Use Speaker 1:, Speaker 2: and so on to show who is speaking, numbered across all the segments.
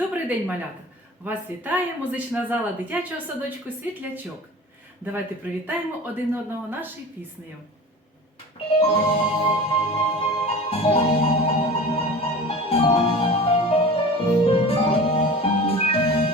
Speaker 1: Добрий день, малята! Вас вітає музична зала дитячого садочку Світлячок. Давайте привітаємо один одного нашою піснею.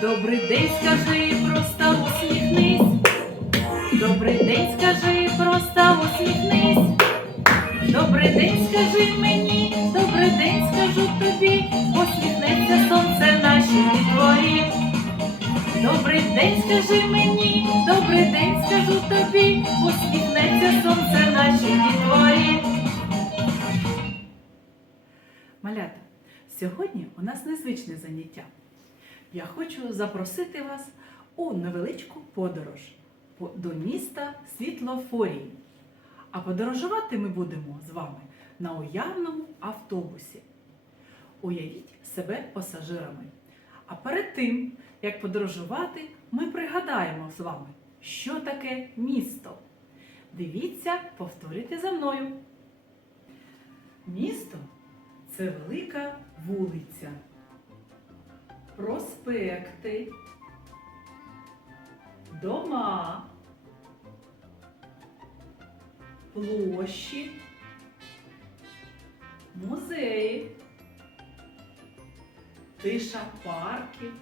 Speaker 1: Добрий день, скажи, просто усміхнись. Добрий день, скажи, просто усміхнись. Добрий день, скажи мені, добрий день, скажу тобі, посміхнеться сонце нашій дворі. Добрий день, скажи мені, добрий день, скажу тобі, посміхнеться сонце нашій дворі. Малята, сьогодні у нас незвичне заняття. Я хочу запросити вас у невеличку подорож до міста Світлофорії. А подорожувати ми будемо з вами на уявному автобусі. Уявіть себе пасажирами. А перед тим, як подорожувати, ми пригадаємо з вами, що таке місто. Дивіться, повторюйте за мною. Місто це велика вулиця, проспекти, дома, площі, музеї, тиша парків,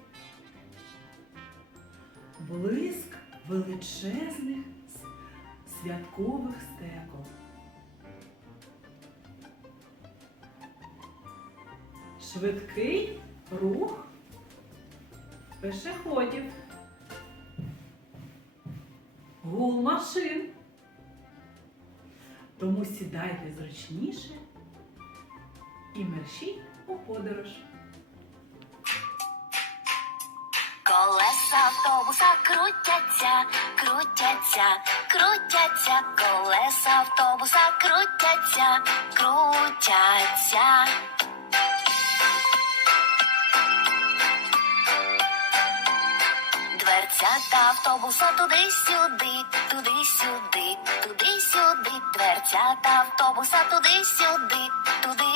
Speaker 1: блиск величезних святкових стекол. Швидкий рух пешеходів, гул машин. Тому сідайте зручніше і мерщій у подорож.
Speaker 2: Колеса автобуса крутяться, крутяться, крутяться, колеса автобуса крутяться, крутяться. Дверцята автобуса туди-сюди, туди-сюди, туди-сюди, дверцята автобуса туди-сюди, туди-сюди.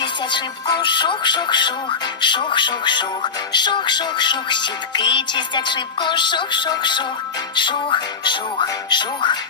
Speaker 2: Чистять шибку, шух-шух-шух, шух-шух-шух, шух-шух-шух, щітки чистять шибку, шух-шух-шух, шух-шух-шух.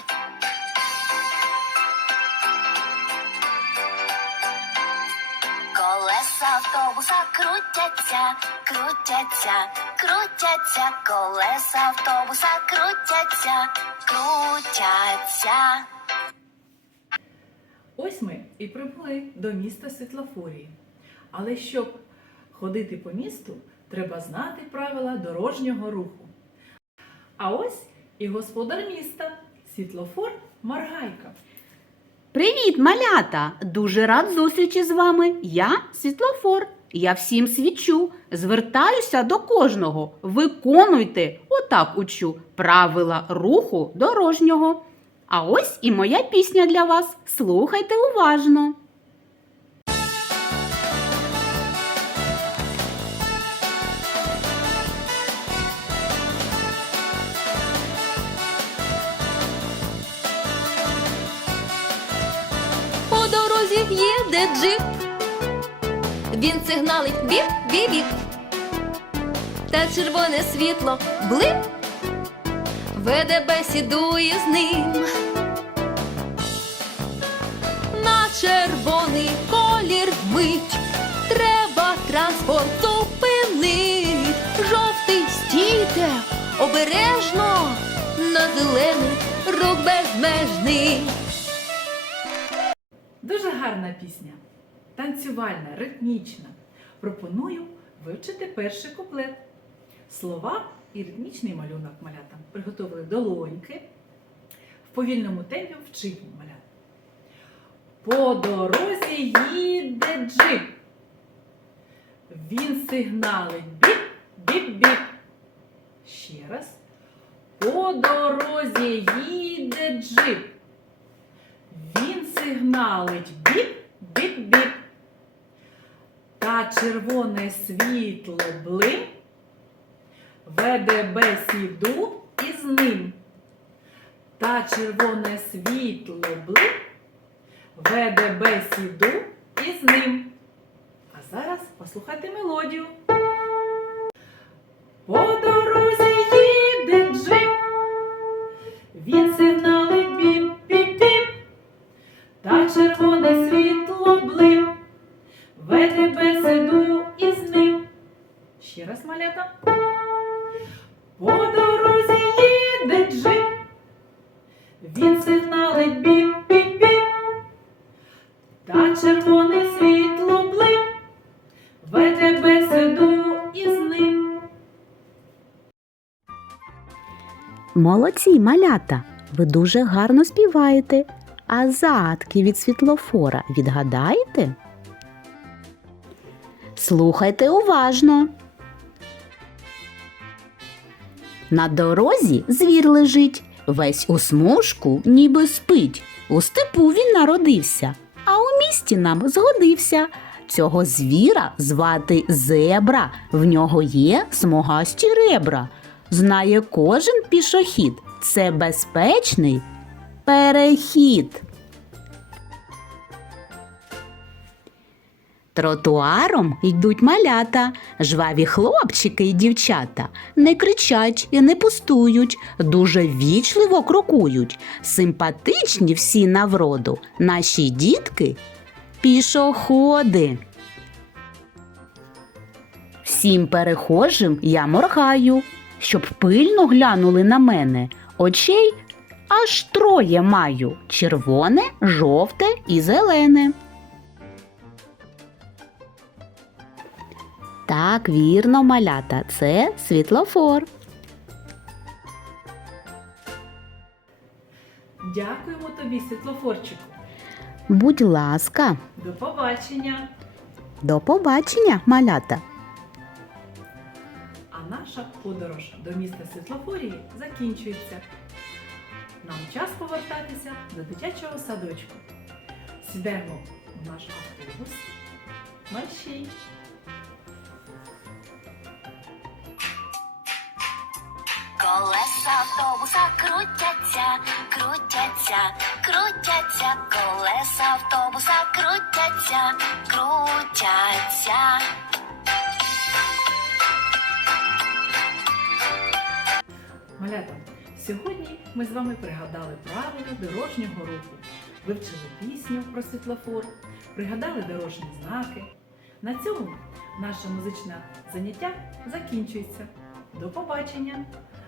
Speaker 2: Автобуса крутяться, крутяться, крутяться, колеса автобуса крутяться, крутяться.
Speaker 1: Ось ми і прибули до міста Світлофорії. Але щоб ходити по місту, треба знати правила дорожнього руху. А ось і господар міста світлофор Маргайка.
Speaker 3: Привіт, малята! Дуже рад зустрічі з вами. Я світлофор. Я всім свічу. Звертаюся до кожного. Виконуйте, отак учу, правила руху дорожнього. А ось і моя пісня для вас. Слухайте уважно.
Speaker 4: Їде джип. Він сигналить біп, біп, біп. Та червоне світло блип. Веде бесідує з ним. На червоний колір мить. Треба транспорт зупинить. Жовтий стійте, обережно зелений, рух безмежний.
Speaker 1: Гарна пісня, танцювальна, ритмічна. Пропоную вивчити перший куплет. Слова і ритмічний малюнок малята. Приготовили долоньки. В повільному темпі вчить малята. По дорозі їде джип. Він сигналить біп, біп, біп. Ще раз. По дорозі їде джип. Сигналить біп, біп, біп. Та червоне світло блим веде бесіду із ним. Та червоне світло блим веде бесіду із ним. А зараз послухайте мелодію. По дорозі малята. По дорозі їде джип. Він сигналить біп, біп, біп. Та червоне світло блим веде бесіду із ним.
Speaker 3: Молодці, малята! Ви дуже гарно співаєте. А загадки від світлофора відгадаєте? Слухайте уважно. На дорозі звір лежить, весь у смужку, ніби спить. У степу він народився, а у місті нам згодився. Цього звіра звати зебра, в нього є смугасті ребра. Знає кожен пішохід. Це безпечний перехід. Тротуаром йдуть малята, жваві хлопчики і дівчата. Не кричать і не пустують, дуже вічливо крокують. Симпатичні всі навроду, наші дітки пішоходи. Всім перехожим я моргаю, щоб пильно глянули на мене. Очей аж троє маю червоне, жовте і зелене. Так, вірно, малята, це світлофор.
Speaker 1: Дякуємо тобі, світлофорчику.
Speaker 3: Будь ласка,
Speaker 1: До побачення.
Speaker 3: до побачення, малята.
Speaker 1: А наша подорож до міста Світлофорії закінчується. Нам час повертатися до дитячого садочку. Сідаємо в наш автобус. Маршій.
Speaker 2: Колеса автобуса крутяться, крутяться, крутяться, колеса автобуса крутяться, крутяться.
Speaker 1: Малята, сьогодні ми з вами пригадали правила дорожнього руху, вивчили пісню про світлофор, пригадали дорожні знаки. На цьому наше музичне заняття закінчується. До побачення,